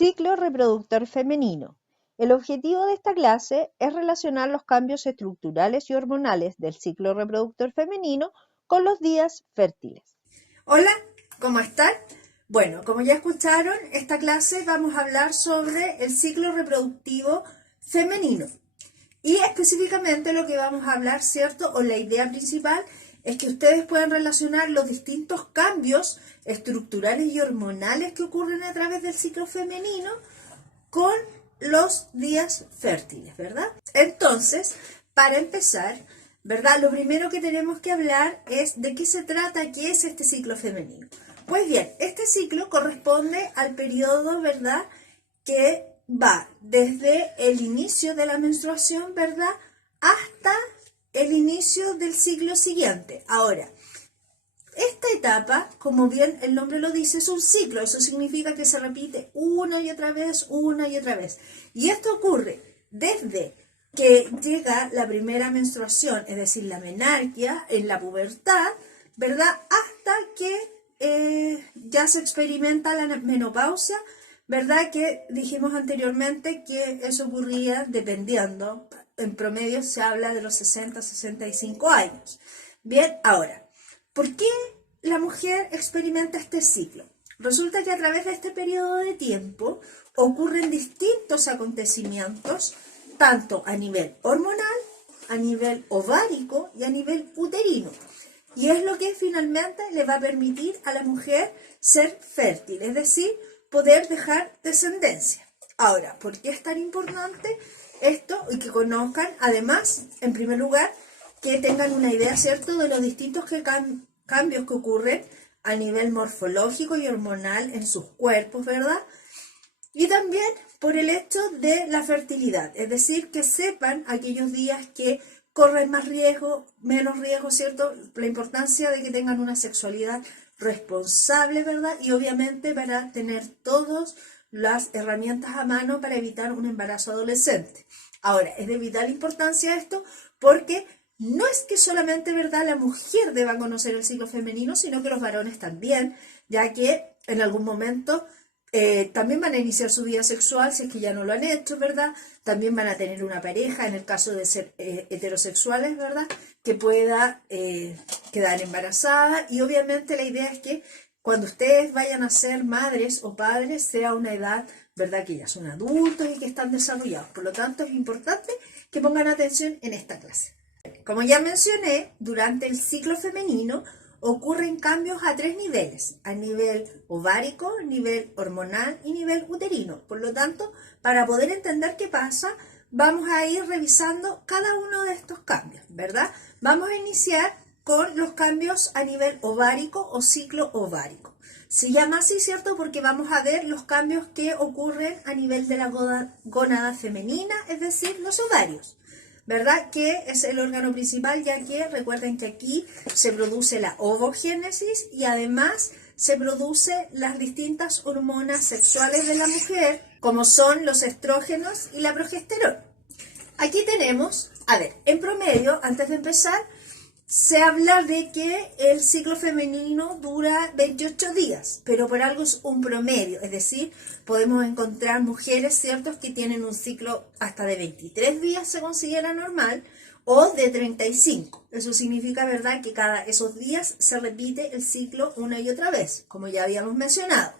Ciclo reproductor femenino. El objetivo de esta clase es relacionar los cambios estructurales y hormonales del ciclo reproductor femenino con los días fértiles. Hola, ¿cómo están? Bueno, como ya escucharon, esta clase vamos a hablar sobre el ciclo reproductivo femenino. Y específicamente lo que vamos a hablar, ¿cierto? O la idea principal es que ustedes puedan relacionar los distintos cambios estructurales y hormonales que ocurren a través del ciclo femenino con los días fértiles, ¿verdad? Entonces, para empezar, ¿verdad? Lo primero que tenemos que hablar es de qué se trata, qué es este ciclo femenino. Pues bien, este ciclo corresponde al periodo, ¿verdad?, que va desde el inicio de la menstruación, ¿verdad?, hasta el inicio del ciclo siguiente. Ahora, esta etapa, como bien el nombre lo dice, es un ciclo. Eso significa que se repite una y otra vez, una y otra vez. Y esto ocurre desde que llega la primera menstruación, es decir, la menarquia, en la pubertad, ¿verdad?, hasta que ya se experimenta la menopausia, ¿verdad?, que dijimos anteriormente que eso ocurría dependiendo, en promedio se habla de los 60 a 65 años. Bien, ahora, ¿por qué la mujer experimenta este ciclo? Resulta que a través de este periodo de tiempo ocurren distintos acontecimientos, tanto a nivel hormonal, a nivel ovárico y a nivel uterino. Y es lo que finalmente le va a permitir a la mujer ser fértil, es decir, poder dejar descendencia. Ahora, ¿por qué es tan importante esto? Y que conozcan, además, en primer lugar, que tengan una idea, ¿cierto?, de los distintos cambios que ocurren a nivel morfológico y hormonal en sus cuerpos, ¿verdad? Y también por el hecho de la fertilidad, es decir, que sepan aquellos días que corren más riesgo, menos riesgo, ¿cierto? La importancia de que tengan una sexualidad responsable, ¿verdad? Y obviamente para tener todas las herramientas a mano para evitar un embarazo adolescente. Ahora, es de vital importancia esto porque no es que solamente, ¿verdad?, la mujer deba conocer el ciclo femenino, sino que los varones también, ya que en algún momento también van a iniciar su vida sexual, si es que ya no lo han hecho, ¿verdad? También van a tener una pareja, en el caso de ser heterosexuales, ¿verdad?, que pueda quedar embarazada. Y obviamente la idea es que cuando ustedes vayan a ser madres o padres, sea una edad, ¿verdad?, que ya son adultos y que están desarrollados. Por lo tanto, es importante que pongan atención en esta clase. Como ya mencioné, durante el ciclo femenino ocurren cambios a 3 niveles, a nivel ovárico, nivel hormonal y nivel uterino. Por lo tanto, para poder entender qué pasa, vamos a ir revisando cada uno de estos cambios, ¿verdad? Vamos a iniciar con los cambios a nivel ovárico o ciclo ovárico. Se llama así, ¿cierto?, porque vamos a ver los cambios que ocurren a nivel de la gónada femenina, es decir, los ovarios, ¿verdad?, que es el órgano principal, ya que recuerden que aquí se produce la ovogénesis y además se producen las distintas hormonas sexuales de la mujer, como son los estrógenos y la progesterona. Aquí tenemos, a ver, en promedio, antes de empezar, se habla de que el ciclo femenino dura 28 días, pero por algo es un promedio, es decir, podemos encontrar mujeres, ¿cierto?, que tienen un ciclo hasta de 23 días, se considera normal, o de 35. Eso significa, ¿verdad?, que cada esos días se repite el ciclo una y otra vez, como ya habíamos mencionado.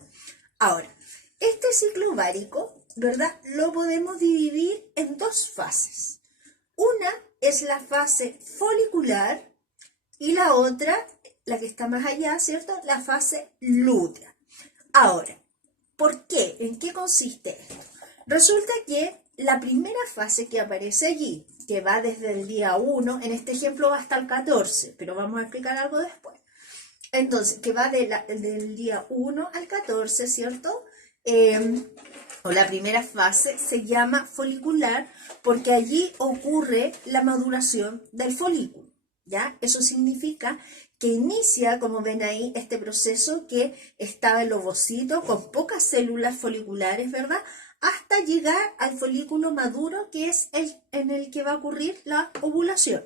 Ahora, este ciclo ovárico, ¿verdad?, lo podemos dividir en 2 fases. Una es la fase folicular, y la otra, la que está más allá, ¿cierto?, la fase lútea. Ahora, ¿por qué? ¿En qué consiste esto? Resulta que la primera fase que aparece allí, que va desde el día 1, en este ejemplo va hasta el 14, pero vamos a explicar algo después. Entonces, que va del día 1 al 14, ¿cierto? O la primera fase se llama folicular porque allí ocurre la maduración del folículo. ¿Ya? Eso significa que inicia, como ven ahí, este proceso que estaba el ovocito con pocas células foliculares, ¿verdad?, hasta llegar al folículo maduro, que es el en el que va a ocurrir la ovulación.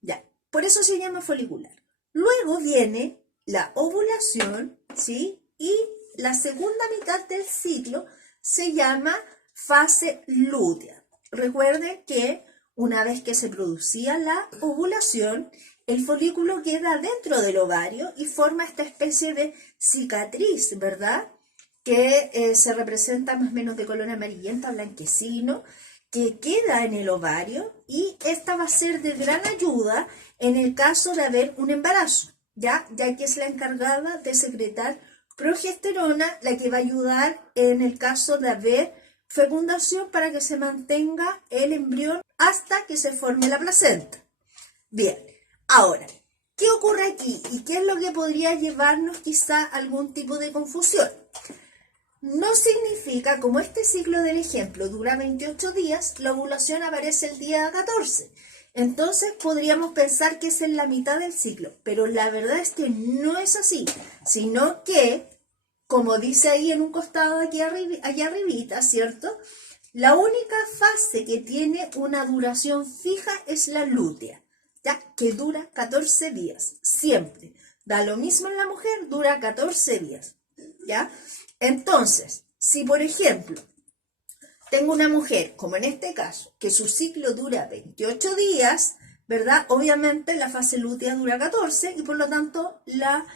¿Ya? Por eso se llama folicular. Luego viene la ovulación, ¿sí? Y la segunda mitad del ciclo se llama fase lútea. Recuerden que una vez que se producía la ovulación, el folículo queda dentro del ovario y forma esta especie de cicatriz, ¿verdad? Que se representa más o menos de color amarillento, blanquecino, que queda en el ovario, y esta va a ser de gran ayuda en el caso de haber un embarazo, ya que es la encargada de secretar progesterona, la que va a ayudar en el caso de haber fecundación para que se mantenga el embrión hasta que se forme la placenta. Bien, ahora, ¿qué ocurre aquí y qué es lo que podría llevarnos quizá a algún tipo de confusión? No significa, como este ciclo del ejemplo dura 28 días, la ovulación aparece el día 14. Entonces podríamos pensar que es en la mitad del ciclo, pero la verdad es que no es así, sino que, como dice ahí en un costado aquí allá arribita, ¿cierto? La única fase que tiene una duración fija es la lútea, ya que dura 14 días, siempre. Da lo mismo en la mujer, dura 14 días, ¿ya? Entonces, si por ejemplo tengo una mujer, como en este caso, que su ciclo dura 28 días, ¿verdad? Obviamente la fase lútea dura 14 y por lo tanto la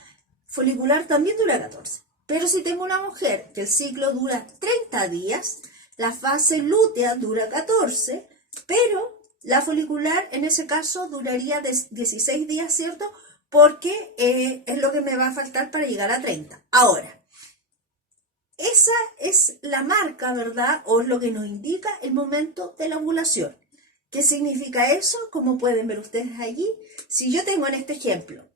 folicular también dura 14. Pero si tengo una mujer que el ciclo dura 30 días, la fase lútea dura 14, pero la folicular en ese caso duraría 16 días, ¿cierto? Porque es lo que me va a faltar para llegar a 30. Ahora, esa es la marca, ¿verdad? O es lo que nos indica el momento de la ovulación. ¿Qué significa eso? Como pueden ver ustedes allí, si yo tengo en este ejemplo,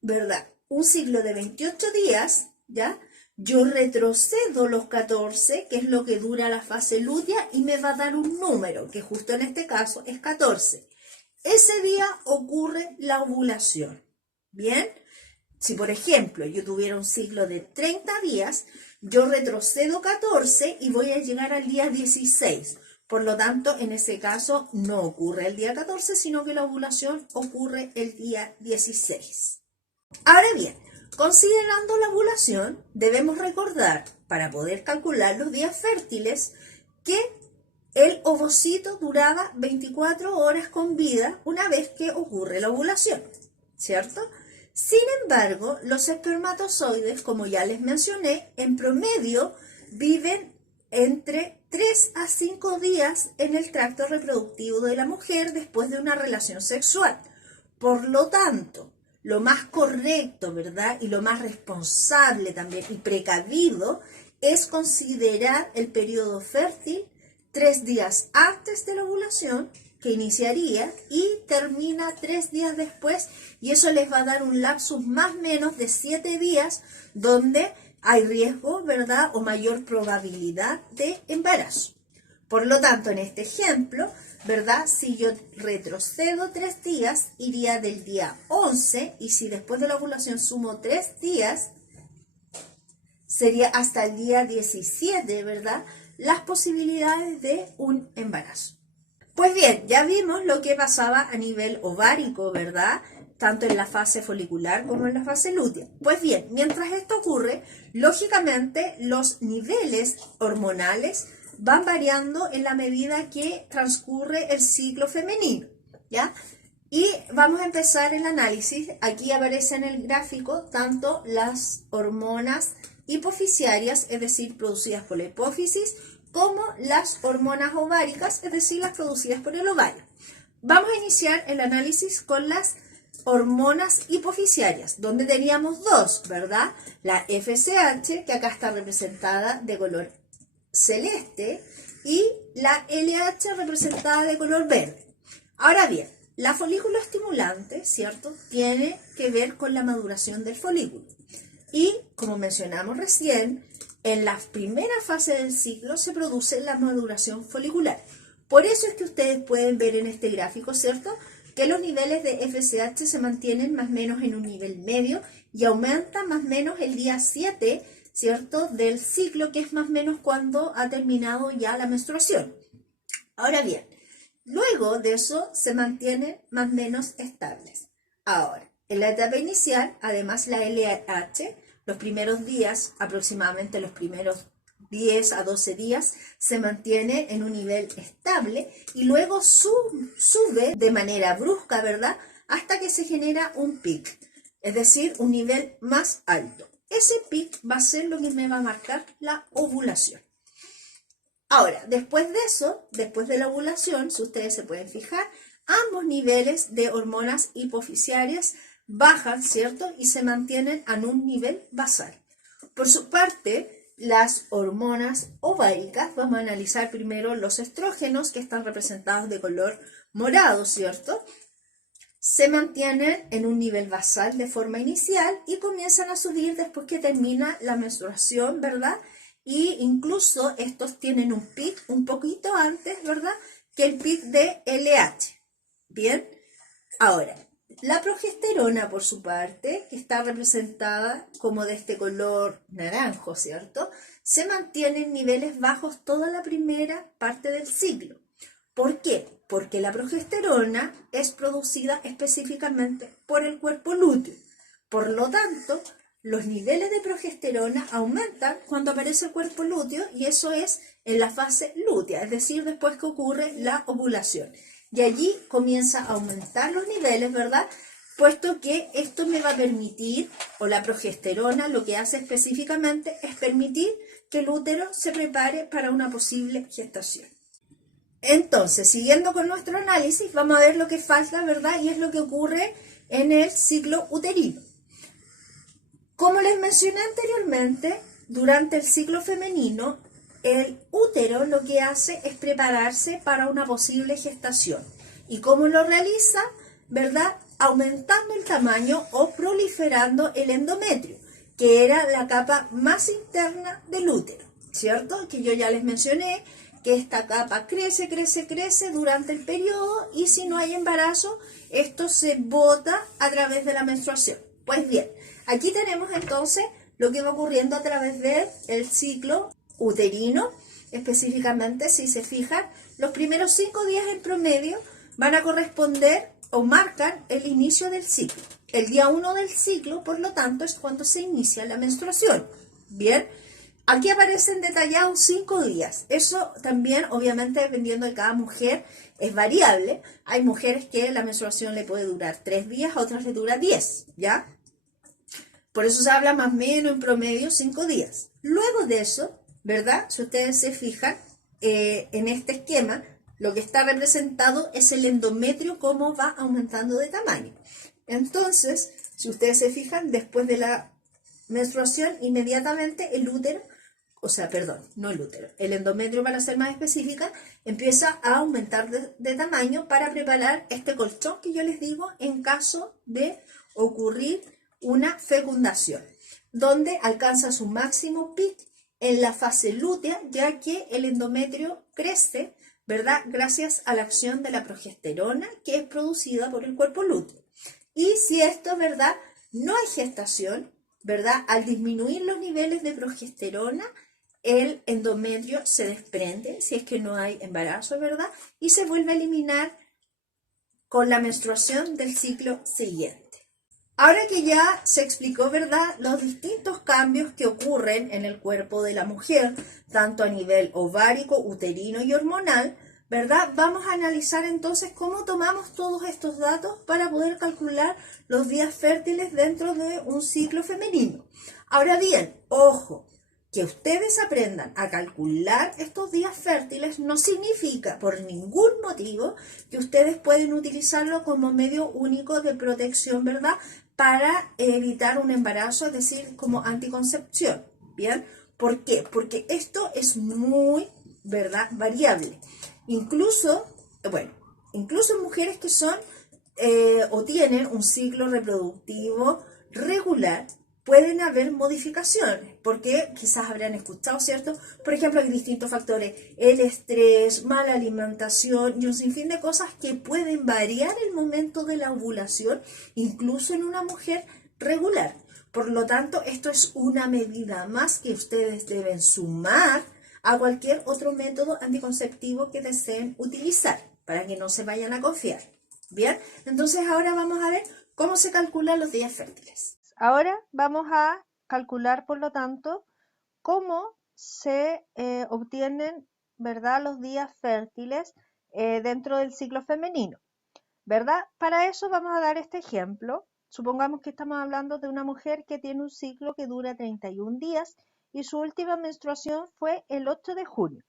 ¿verdad? Un ciclo de 28 días, ¿ya? Yo retrocedo los 14, que es lo que dura la fase lútea, y me va a dar un número, que justo en este caso es 14. Ese día ocurre la ovulación, ¿bien? Si, por ejemplo, yo tuviera un ciclo de 30 días, yo retrocedo 14 y voy a llegar al día 16. Por lo tanto, en ese caso no ocurre el día 14, sino que la ovulación ocurre el día 16. Ahora bien, considerando la ovulación, debemos recordar, para poder calcular los días fértiles, que el ovocito duraba 24 horas con vida una vez que ocurre la ovulación, ¿cierto? Sin embargo, los espermatozoides, como ya les mencioné, en promedio viven entre 3 a 5 días en el tracto reproductivo de la mujer después de una relación sexual. Por lo tanto, lo más correcto, ¿verdad? Y lo más responsable también y precavido es considerar el periodo fértil 3 días antes de la ovulación, que iniciaría y termina 3 días después, y eso les va a dar un lapsus más o menos de 7 días donde hay riesgo, ¿verdad? O mayor probabilidad de embarazo. Por lo tanto, en este ejemplo, ¿verdad? Si yo retrocedo 3 días, iría del día 11, y si después de la ovulación sumo 3 días, sería hasta el día 17, ¿verdad? Las posibilidades de un embarazo. Pues bien, ya vimos lo que pasaba a nivel ovárico, ¿verdad? Tanto en la fase folicular como en la fase lútea. Pues bien, mientras esto ocurre, lógicamente los niveles hormonales van variando en la medida que transcurre el ciclo femenino, ¿ya? Y vamos a empezar el análisis. Aquí aparece en el gráfico tanto las hormonas hipofisiarias, es decir, producidas por la hipófisis, como las hormonas ováricas, es decir, las producidas por el ovario. Vamos a iniciar el análisis con las hormonas hipofisiarias, donde teníamos dos, ¿verdad? La FSH, que acá está representada de color celeste, y la LH representada de color verde. Ahora bien, la folículo estimulante, ¿cierto?, tiene que ver con la maduración del folículo. Y, como mencionamos recién, en la primera fase del ciclo se produce la maduración folicular. Por eso es que ustedes pueden ver en este gráfico, ¿cierto?, que los niveles de FSH se mantienen más o menos en un nivel medio y aumentan más o menos el día 7, ¿cierto?, del ciclo, que es más o menos cuando ha terminado ya la menstruación. Ahora bien, luego de eso se mantienen más o menos estables. Ahora, en la etapa inicial, además la LH, los primeros días, aproximadamente los primeros 10 a 12 días se mantiene en un nivel estable y luego sube de manera brusca, ¿verdad? Hasta que se genera un pic, es decir, un nivel más alto. Ese pic va a ser lo que me va a marcar la ovulación. Ahora, después de eso, después de la ovulación, si ustedes se pueden fijar, ambos niveles de hormonas hipofisiarias bajan, ¿cierto? Y se mantienen en un nivel basal. Por su parte, las hormonas ováricas, vamos a analizar primero los estrógenos, que están representados de color morado, ¿cierto? Se mantienen en un nivel basal de forma inicial y comienzan a subir después que termina la menstruación, ¿verdad? Y incluso estos tienen un pic un poquito antes, ¿verdad? Que el pic de LH. Bien, ahora, la progesterona, por su parte, que está representada como de este color naranjo, ¿cierto? Se mantiene en niveles bajos toda la primera parte del ciclo. ¿Por qué? Porque la progesterona es producida específicamente por el cuerpo lúteo. Por lo tanto, los niveles de progesterona aumentan cuando aparece el cuerpo lúteo y eso es en la fase lútea, es decir, después que ocurre la ovulación. Y allí comienza a aumentar los niveles, ¿verdad? Puesto que esto me va a permitir, o la progesterona lo que hace específicamente es permitir que el útero se prepare para una posible gestación. Entonces, siguiendo con nuestro análisis, vamos a ver lo que falta, ¿verdad? Y es lo que ocurre en el ciclo uterino. Como les mencioné anteriormente, durante el ciclo femenino, el útero lo que hace es prepararse para una posible gestación. ¿Y cómo lo realiza? ¿Verdad? Aumentando el tamaño o proliferando el endometrio, que era la capa más interna del útero, ¿cierto? Que yo ya les mencioné que esta capa crece, crece, crece durante el periodo y si no hay embarazo, esto se bota a través de la menstruación. Pues bien, aquí tenemos entonces lo que va ocurriendo a través del ciclo uterino, específicamente si se fijan, los primeros 5 días en promedio van a corresponder o marcan el inicio del ciclo. El día 1 del ciclo, por lo tanto, es cuando se inicia la menstruación. Bien, aquí aparecen detallados 5 días. Eso también, obviamente, dependiendo de cada mujer, es variable. Hay mujeres que la menstruación le puede durar 3 días, a otras le dura 10, ¿ya? Por eso se habla más o menos en promedio 5 días. Luego de eso, ¿verdad? Si ustedes se fijan, en este esquema, lo que está representado es el endometrio, cómo va aumentando de tamaño. Entonces, si ustedes se fijan, después de la menstruación, inmediatamente el útero, el endometrio, para ser más específica, empieza a aumentar de tamaño para preparar este colchón que yo les digo en caso de ocurrir una fecundación, donde alcanza su máximo pic en la fase lútea, ya que el endometrio crece, ¿verdad? Gracias a la acción de la progesterona que es producida por el cuerpo lúteo. Y si esto, ¿verdad? No hay gestación, ¿verdad? Al disminuir los niveles de progesterona, el endometrio se desprende, si es que no hay embarazo, ¿verdad? Y se vuelve a eliminar con la menstruación del ciclo siguiente. Ahora que ya se explicó, ¿verdad?, los distintos cambios que ocurren en el cuerpo de la mujer, tanto a nivel ovárico, uterino y hormonal, ¿verdad? Vamos a analizar entonces cómo tomamos todos estos datos para poder calcular los días fértiles dentro de un ciclo femenino. Ahora bien, ojo, que ustedes aprendan a calcular estos días fértiles no significa por ningún motivo que ustedes pueden utilizarlo como medio único de protección, ¿verdad?, para evitar un embarazo, es decir, como anticoncepción. ¿Bien? ¿Por qué? Porque esto es muy, ¿verdad?, variable. Incluso en mujeres que son o tienen un ciclo reproductivo regular, pueden haber modificaciones, porque quizás habrán escuchado, ¿cierto? Por ejemplo, hay distintos factores, el estrés, mala alimentación y un sinfín de cosas que pueden variar el momento de la ovulación, incluso en una mujer regular. Por lo tanto, esto es una medida más que ustedes deben sumar a cualquier otro método anticonceptivo que deseen utilizar, para que no se vayan a confiar. Bien, entonces ahora vamos a ver cómo se calculan los días fértiles. Ahora vamos a calcular, por lo tanto, cómo se obtienen, ¿verdad?, los días fértiles dentro del ciclo femenino, ¿verdad? Para eso vamos a dar este ejemplo. Supongamos que estamos hablando de una mujer que tiene un ciclo que dura 31 días y su última menstruación fue el 8 de junio.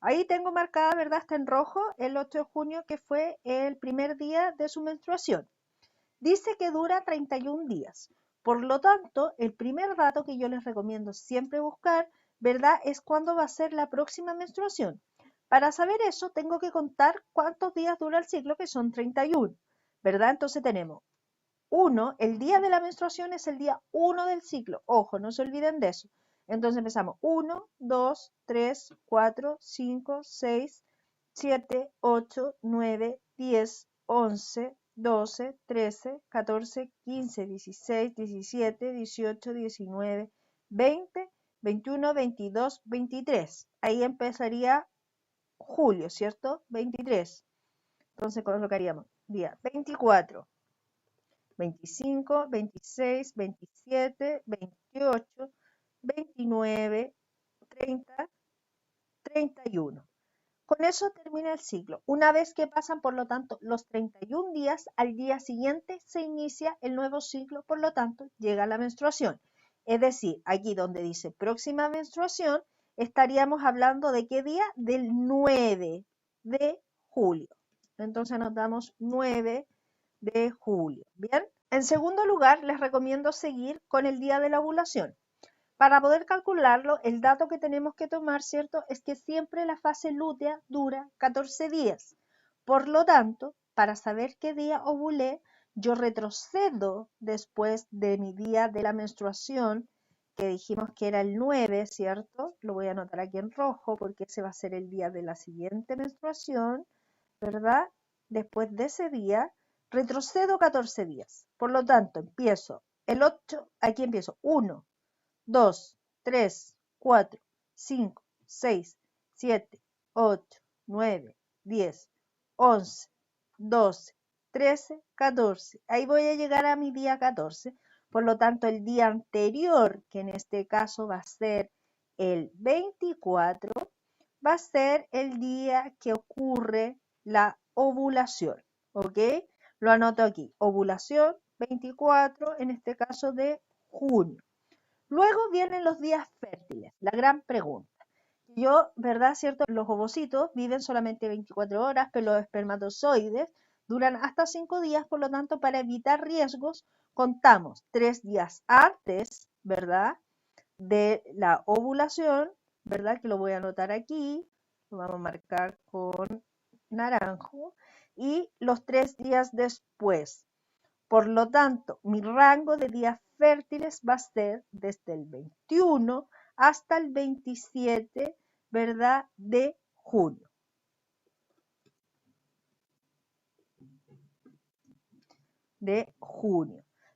Ahí tengo marcada, ¿verdad? Está en rojo el 8 de junio, que fue el primer día de su menstruación. Dice que dura 31 días. Por lo tanto, el primer dato que yo les recomiendo siempre buscar, ¿verdad?, es cuándo va a ser la próxima menstruación. Para saber eso, tengo que contar cuántos días dura el ciclo, que son 31, ¿verdad? Entonces tenemos 1, el día de la menstruación es el día 1 del ciclo. Ojo, no se olviden de eso. Entonces empezamos 1, 2, 3, 4, 5, 6, 7, 8, 9, 10, 11, 12, 13, 14, 15, 16, 17, 18, 19, 20, 21, 22, 23. Ahí empezaría julio, ¿cierto? 23. Entonces colocaríamos día 24, 25, 26, 27, 28, 29, 30, 31. Con eso termina el ciclo. Una vez que pasan, por lo tanto, los 31 días, al día siguiente se inicia el nuevo ciclo, por lo tanto, llega la menstruación. Es decir, aquí donde dice próxima menstruación, estaríamos hablando de qué día? Del 9 de julio. Entonces anotamos 9 de julio. Bien. En segundo lugar, les recomiendo seguir con el día de la ovulación. Para poder calcularlo, el dato que tenemos que tomar, ¿cierto?, es que siempre la fase lútea dura 14 días. Por lo tanto, para saber qué día ovulé, yo retrocedo después de mi día de la menstruación, que dijimos que era el 9, ¿cierto? Lo voy a anotar aquí en rojo porque ese va a ser el día de la siguiente menstruación, ¿verdad? Después de ese día, retrocedo 14 días. Por lo tanto, empiezo el 8, aquí empiezo 1, 2, 3, 4, 5, 6, 7, 8, 9, 10, 11, 12, 13, 14. Ahí voy a llegar a mi día 14. Por lo tanto, el día anterior, que en este caso va a ser el 24, va a ser el día que ocurre la ovulación. ¿Ok? Lo anoto aquí. Ovulación 24, en este caso de junio. Luego vienen los días fértiles, la gran pregunta. Yo, ¿verdad? ¿Cierto? Los ovocitos viven solamente 24 horas, pero los espermatozoides duran hasta 5 días, por lo tanto, para evitar riesgos, contamos 3 días antes, ¿verdad?, de la ovulación, ¿verdad? Que lo voy a anotar aquí, lo vamos a marcar con naranjo, y los 3 días después. Por lo tanto, mi rango de días fértiles va a ser desde el 21 hasta el 27, ¿verdad?, de junio.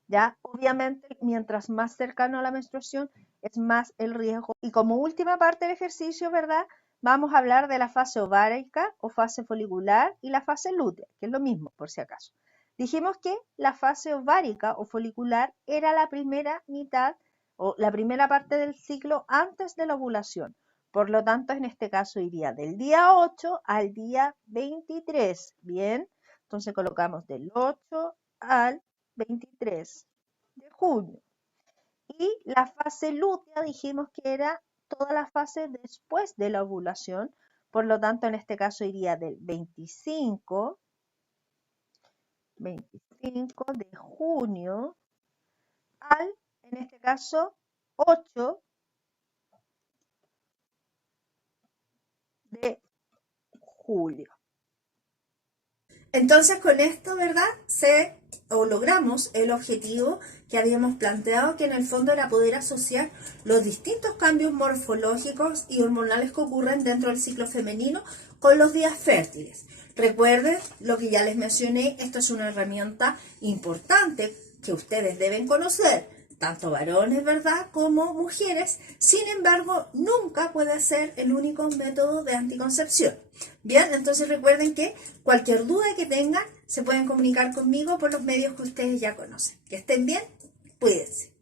¿Ya? Obviamente, mientras más cercano a la menstruación, es más el riesgo. Y como última parte del ejercicio, ¿verdad?, vamos a hablar de la fase ovárica o fase folicular y la fase lútea, que es lo mismo, por si acaso. Dijimos que la fase ovárica o folicular era la primera mitad o la primera parte del ciclo antes de la ovulación. Por lo tanto, en este caso iría del día 8 al día 23. Bien, entonces colocamos del 8 al 23 de junio. Y la fase lútea dijimos que era toda la fase después de la ovulación. Por lo tanto, en este caso iría del 25 de junio al, en este caso, 8 de julio. Entonces con esto, ¿verdad? Logramos el objetivo que habíamos planteado, que en el fondo era poder asociar los distintos cambios morfológicos y hormonales que ocurren dentro del ciclo femenino con los días fértiles. Recuerden lo que ya les mencioné, esto es una herramienta importante que ustedes deben conocer, tanto varones, ¿verdad?, como mujeres. Sin embargo, nunca puede ser el único método de anticoncepción. Bien, entonces recuerden que cualquier duda que tengan se pueden comunicar conmigo por los medios que ustedes ya conocen. Que estén bien, cuídense.